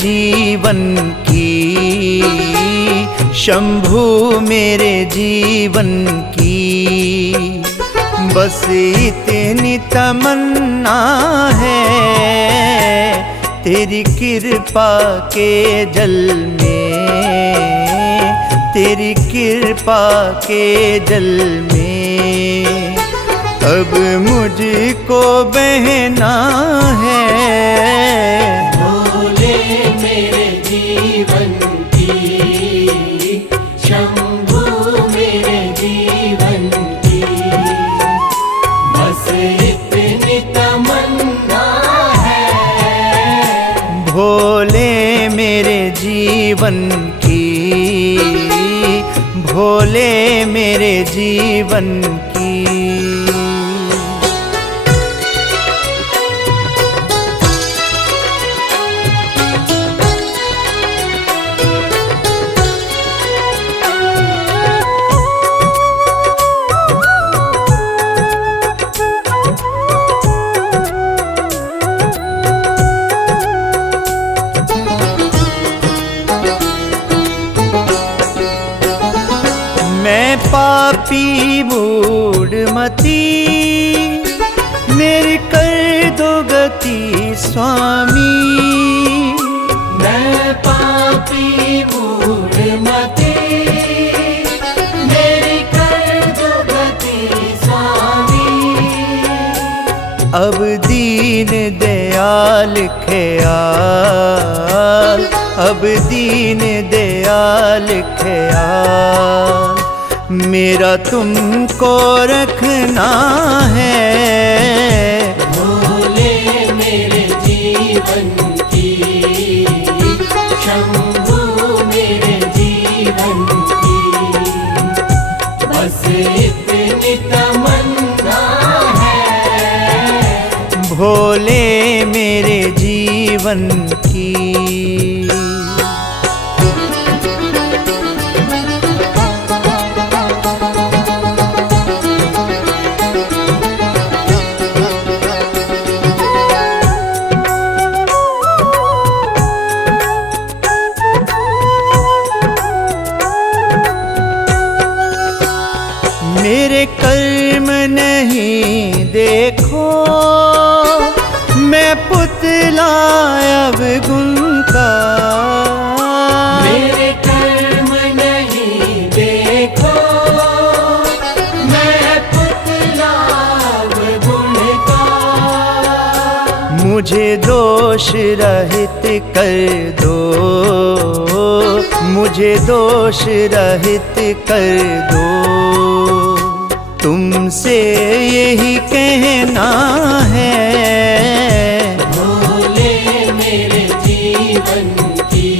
जीवन की, शंभु मेरे जीवन की, बस इतनी तमन्ना है तेरी कृपा के जल में, तेरी कृपा के जल में अब मुझको बहना है। भोले मेरे जीवन की, शंभु मेरे जीवन की, बस इतनी तमन्ना है। भोले मेरे जीवन की, भोले मेरे जीवन की। मैं पापी मूढ़मती, मेरी कर दो गति स्वामी। मैं पापी मूढ़मती, मेरी कर दो गति स्वामी। अब दीन दयाल ख्याल, अब दीन दयाल ख्याल मेरा तुमको रखना है। भोले मेरे जीवन की, शंभु मेरे जीवन की, बस इतनी तमन्ना है। भोले मेरे जीवन की। मेरे कर्म नहीं देखो, मैं पुतला अब गुण का। मुझे दोष रहित कर दो, मुझे दोष रहित कर दो। तुमसे यही कहना है, भोले मेरे जीवन की,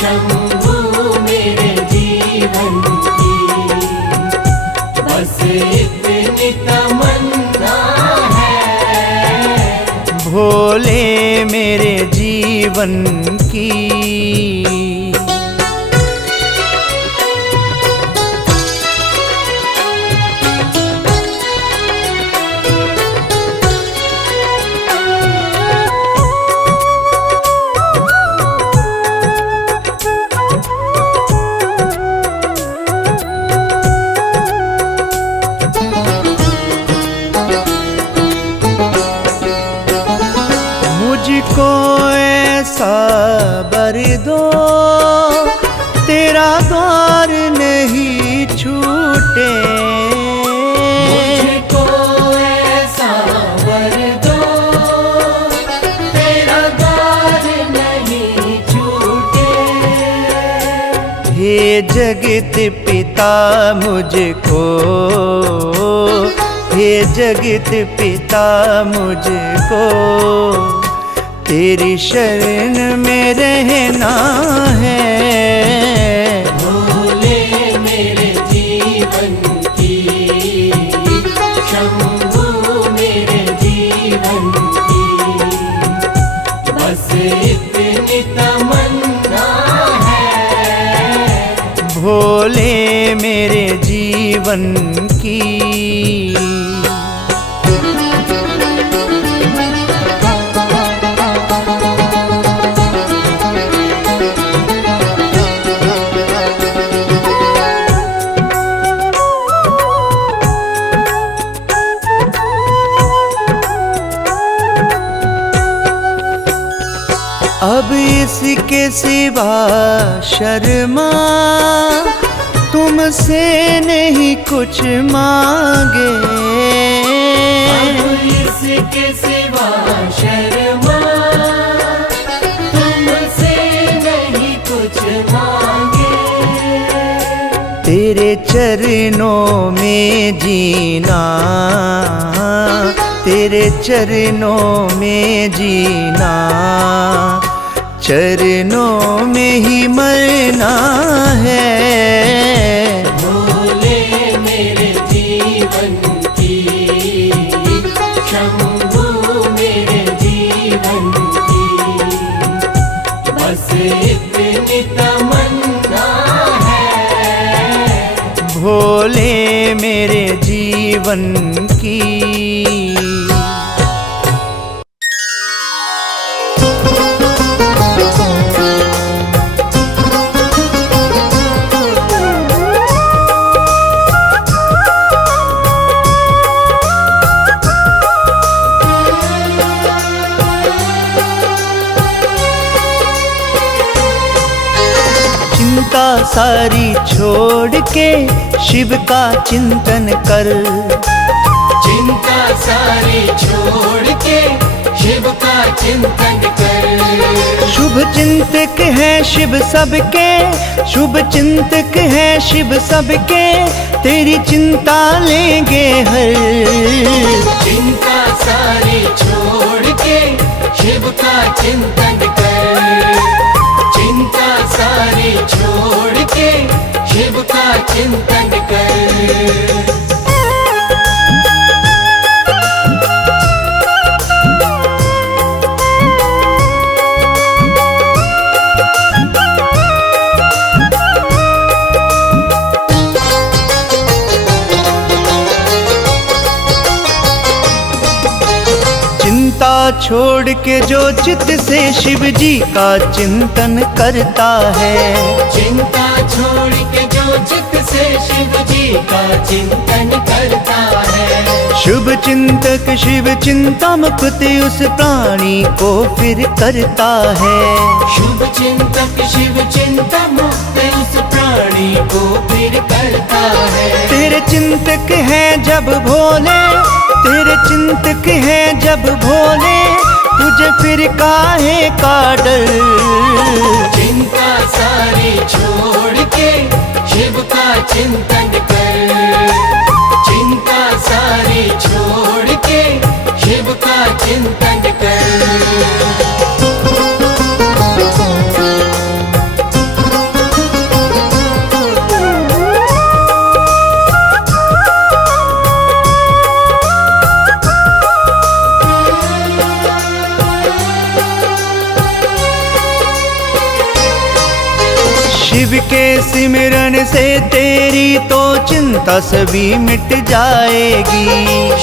शंभू मेरे जीवन की, बस इतनी तमन्ना है, भोले मेरे जीवन की। मुझको ऐसा बर दो, तेरा द्वार नहीं छूटे। मुझको ऐसा वर दो, तेरा द्वार नहीं छूटे। हे जगत पिता मुझको, हे जगत पिता मुझको, तेरी शरण में रहना है। भोले मेरे जीवन की, शंभू मेरे जीवन की, बस इतनी तमन्ना है, भोले मेरे जीवन की। अब इसके सिवा शर्मा तुमसे नहीं कुछ मांगे। अब इसके सिवा शर्मा तुमसे नहीं कुछ मांगे। तेरे चरणों में जीना, तेरे चरणों में जीना, चरणों में ही मरना है। भोले मेरे जीवन की, शंभू मेरे जीवन की, बस इतनी तमन्ना है, भोले मेरे जीवन की। चिंता सारी छोड़ के शिव का चिंतन कर, चिंता सारी छोड़ के शिव का चिंतन कर। शुभ चिंतक है शिव सबके, शुभ चिंतक है शिव सबके, तेरी चिंता लेंगे हर। चिंता सारी छोड़ के शिव का चिंतन कर, चिंता सारी छोड़ के शिव का चिंतन कर। चिंता छोड़ के जो चित्त से शिव जी का चिंतन करता है, चिंता छोड़ के जो चित्त से शिव जी का चिंतन करता है। शुभ चिंतक शिव चिंता मुक्त उस प्राणी को फिर करता है। शुभ चिंतक शिव चिंता मुक्त उस प्राणी को फिर करता है। तेरे चिंतक हैं जब भोले, तेरे चिंतक हैं जब भोले, तुझे फिर काहे का डर। चिंता सारी छोड़ के शिव का चिंतन कर, चिंता सारी छोड़ के शिव का चिंतन कर। शिव के सिमरन से तेरी तो चिंता सभी मिट जाएगी।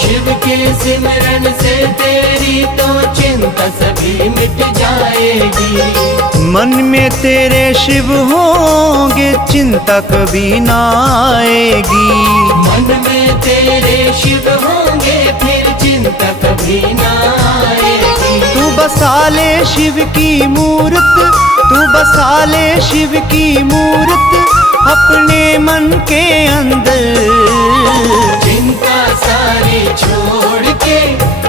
शिव के सिमरन से तेरी तो चिंता सभी मिट जाएगी। मन में तेरे शिव होंगे चिंता कभी ना आएगी। मन में तेरे शिव होंगे फिर चिंता कभी ना आएगी। तू बसा ले शिव की मूर्त, तू बसा ले शिव की मूर्त अपने मन के अंदर। चिंता सारी छोड़ के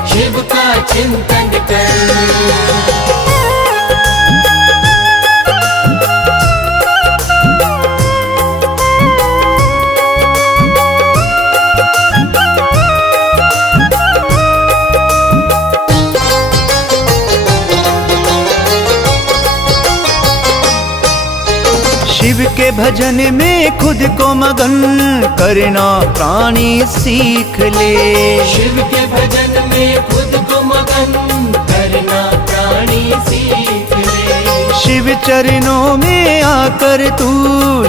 शिव का चिंतन कर। शिव के भजन में खुद को मगन करना प्राणी सीख ले। शिव के भजन में खुद को मगन करना प्राणी सीख ले। शिव चरणों में आकर तू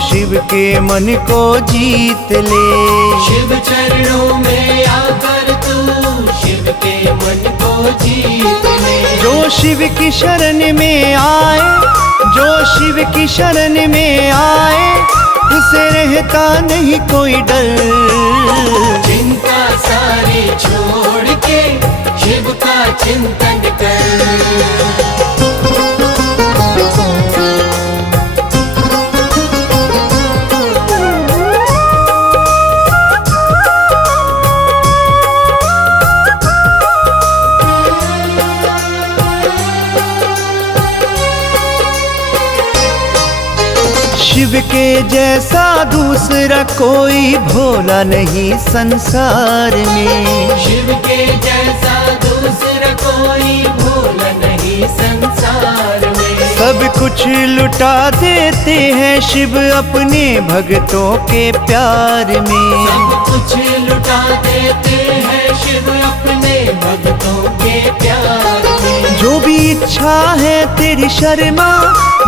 शिव के मन को जीत ले। शिव चरणों में आकर तू शिव के मन को जीत ले। जो शिव की शरण में आए, जो शिव की शरण में आए, उसे रहता नहीं कोई डर। चिंता सारी छोड़ के शिव का चिंतन कर। शिव के जैसा दूसरा कोई भोला नहीं संसार में। शिव के जैसा दूसरा कोई भोला नहीं संसार में। सब कुछ लुटा देते हैं शिव अपने भक्तों के प्यार में। सब कुछ लुटा देते हैं शिव अपने भक्तों के प्यार में। जो भी इच्छा है तेरी शर्मा,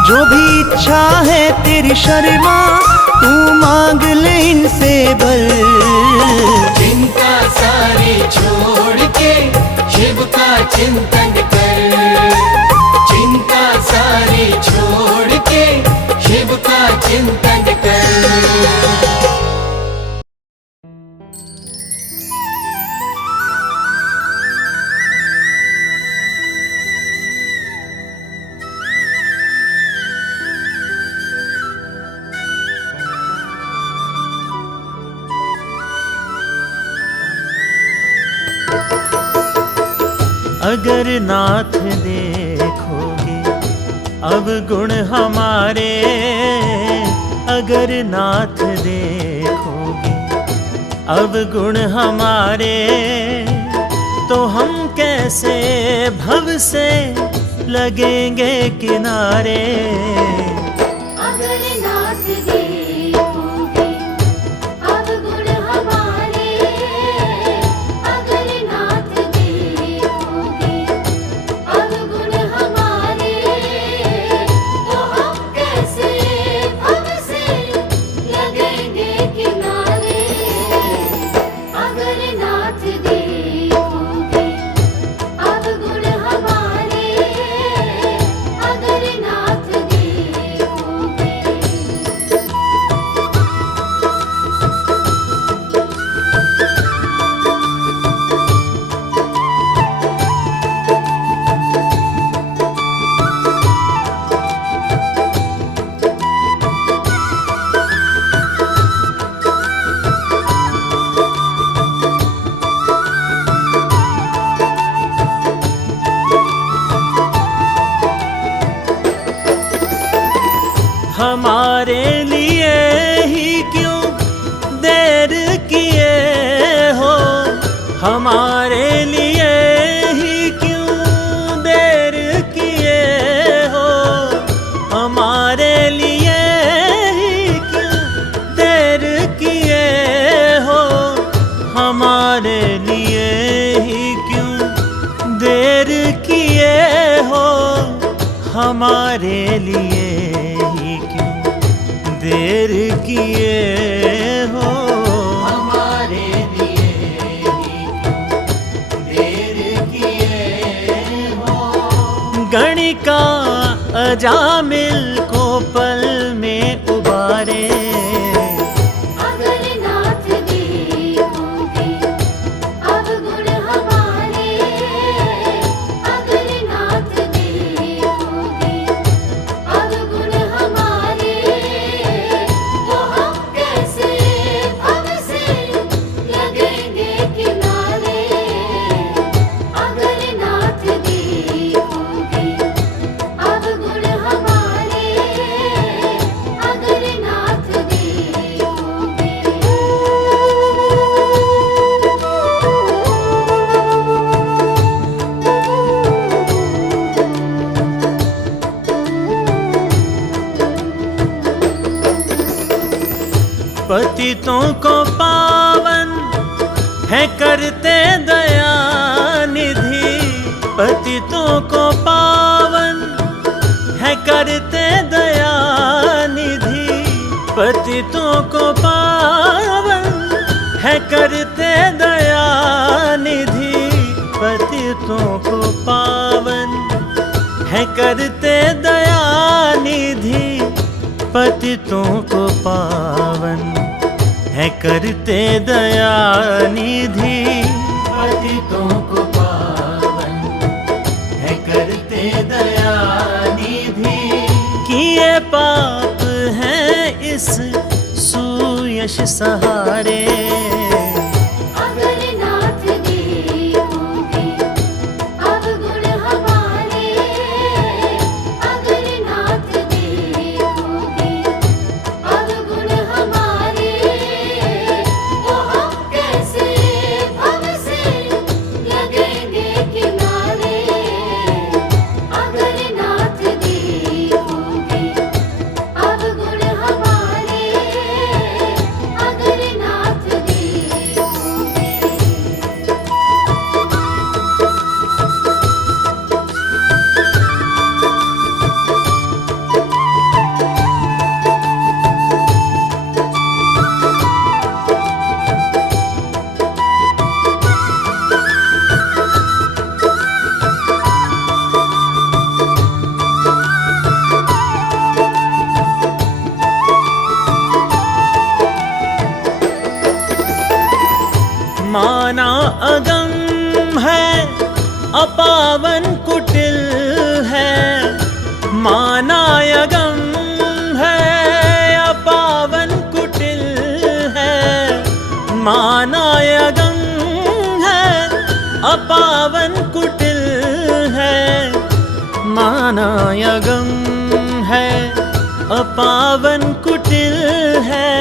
जो भी इच्छा है तेरी शर्मा, तू मांग ले इनसे बल। चिंता सारी छोड़ के शिव का चिंतन कर। चिंता सारी छोड़ के शिव का चिंतन कर। अगर नाथ देखोगे अब गुण हमारे, अगर नाथ देखोगे अब गुण हमारे, तो हम कैसे भव से लगेंगे किनारे। अगर नाथ देखोगे अब गुण हमारे, अगर नाथ देखोगे अब गुण हमारे, तो हम कैसे भव से लगेंगे किनारे। अगर नाथ देखोगे अब गुण हमारे, अगर नाथ हमारे लिए ही क्यों देर किए हो, हमारे लिए ही क्यों देर किए हो, हमारे लिए ही क्यों देर किए हो, हमारे लिए ही क्यों देर किए हो, हमारे लिए ही क्यों देर किए हो, हमारे लिए ही क्यों देर किए हो। गणिका अजामिल को पल में उबारे, अगर नाथ देखोगे अवगुण हमारे, अगर नाथ देखोगे अवगुण हमारे, तो हम कैसे भव से लगेंगे किनारे। अगर नाथ देखोगे अवगुण हमारे, अगर नाथ देखोगे। पतितों को पावन है करते दया निधि, पतितों को पावन है करते दया निधि, पतितों को पावन है करते दया निधि, पतितों को पावन है करते दया निधि, पतितों को पावन है करते दया निधि, पतितों को पावन है करते दया निधि। किए पाप हैं इस सुयश सहारे, अगर नाथ देखोगे अवगुण हमारे, अगर नाथ देखोगे अवगुण हमारे, तो हम कैसे भव से लगेंगे किनारे। अगर नाथ देखोगे अवगुण हमारे, अगर नाथ देखोगे। माना अगम है अपावन कुटिल है, माना अगम है अपावन कुटिल है, माना अगम है अपावन कुटिल है, माना अगम है अपावन कुटिल है,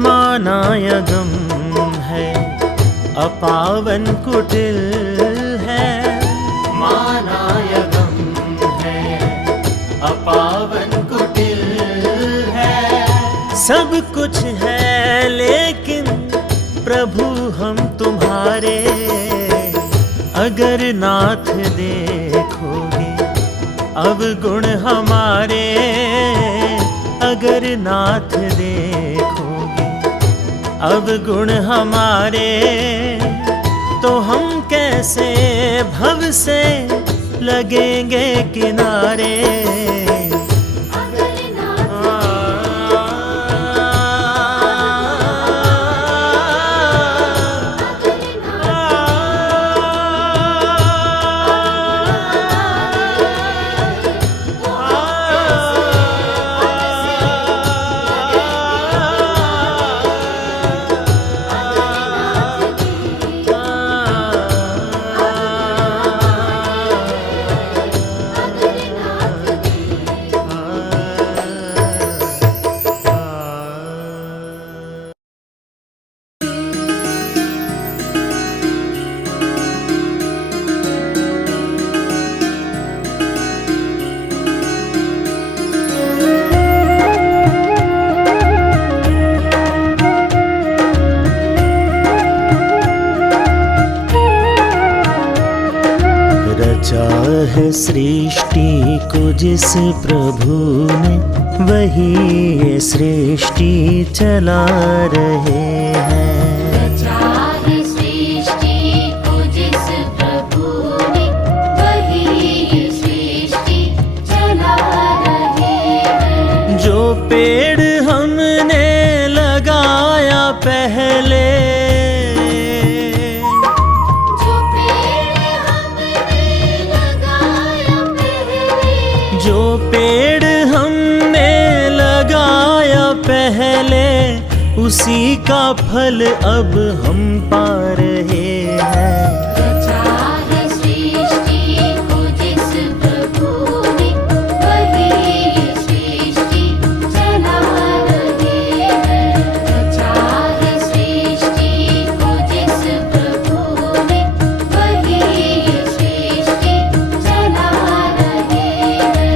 माना अगम है अपावन कुटिल है, माना अगम है अपावन कुटिल है। सब कुछ है लेकिन प्रभु हम तुम्हारे, अगर नाथ देखोगे अवगुण हमारे, अगर नाथ देखोगे अवगुण हमारे, तो हम कैसे भव से लगेंगे किनारे। अगर नाथ देखोगे सृष्टि को जिस प्रभु ने, वही ये सृष्टि चला रहे हैं। रचा है सृष्टि को जिस प्रभु ने, वही ये सृष्टि चला रहे हैं। जो पेड़ हमने लगाया पहले, जो पेड़ हमने लगाया पहले, जो पेड़ हमने लगाया पहले, उसी का फल अब हम पा रहे हैं। रचा है सृष्टि को जिस प्रभु ने, वही ये सृष्टि चला रहे हैं। रचा है सृष्टि को जिस प्रभु ने, वही ये सृष्टि चला रहे हैं।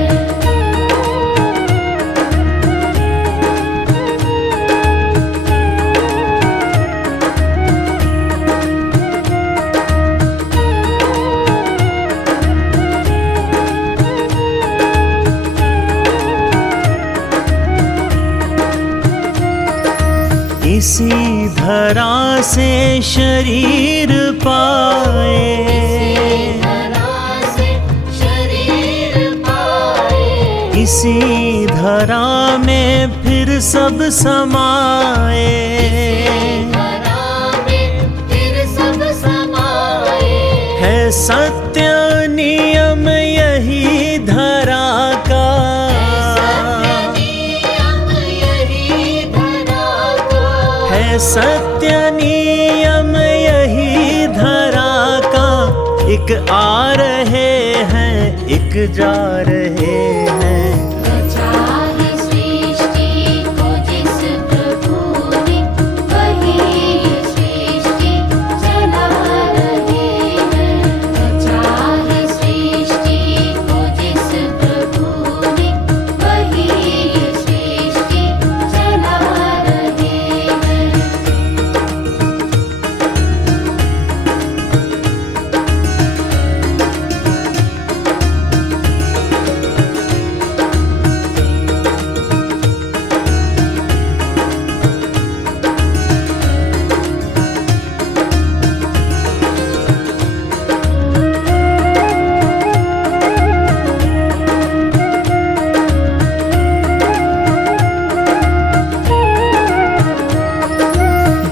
इसी धरा से शरीर पाए, धरा से शरीर पाए, इसी धरा में फिर सब समाए। धरा में फिर सब समाए। है सत्य नियम यही धरा का, नियम यही धरा का, है सत्य नियम यही धरा का। एक आ रहे हैं, एक जा रहे हैं। रचा है सृष्टि को जिस प्रभु ने, वही ये सृष्टि चला रहे हैं। रचा है सृष्टि को जिस प्रभु ने, वही ये सृष्टि चला रहे हैं।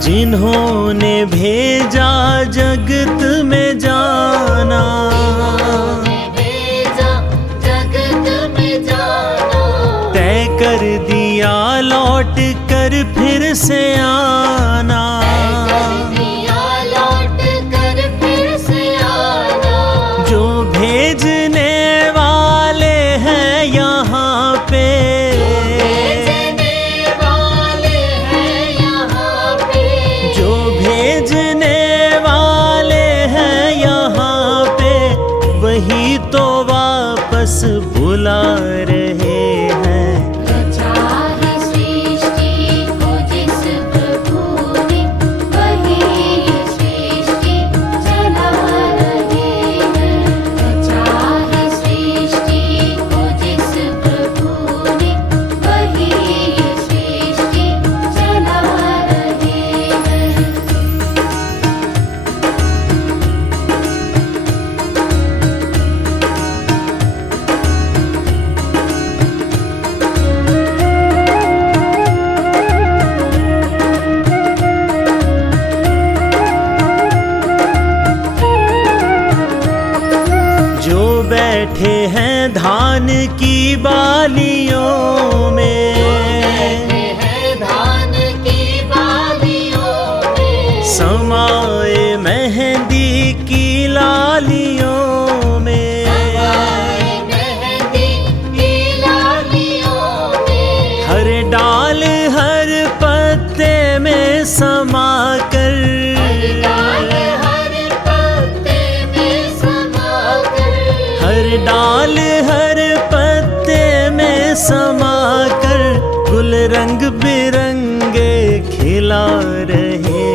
जिन्होंने भेजा जगत में जाना, भेजा जगत में जाना, तय कर दिया लौट कर फिर से आना। दिया लौट कर फिर से आना। जो भेजने वाले हैं यहाँ पे, भेजने वाले हैं यहाँ पे, जो भेजने वाले हैं यहाँ पे, वही तो वापस बुला रहे हैं। रचा है सृष्टि को जिस प्रभु ने, वही ये सृष्टि चला रहे हैं। रचा है सृष्टि को जिस प्रभु ने, वही ये सृष्टि चला रहे हैं। जो बैठे हैं धान की बालियों में, है धान की बालियों में, समाए मेहंदी की लालियों में। मेहंदी की लालियों में, हर डाल हर पत्ते में समा कर, डाल हर पत्ते में समा कर, हर डाल हर पत्ते में समा कर, गुल रंग बिरंगे खिला रहे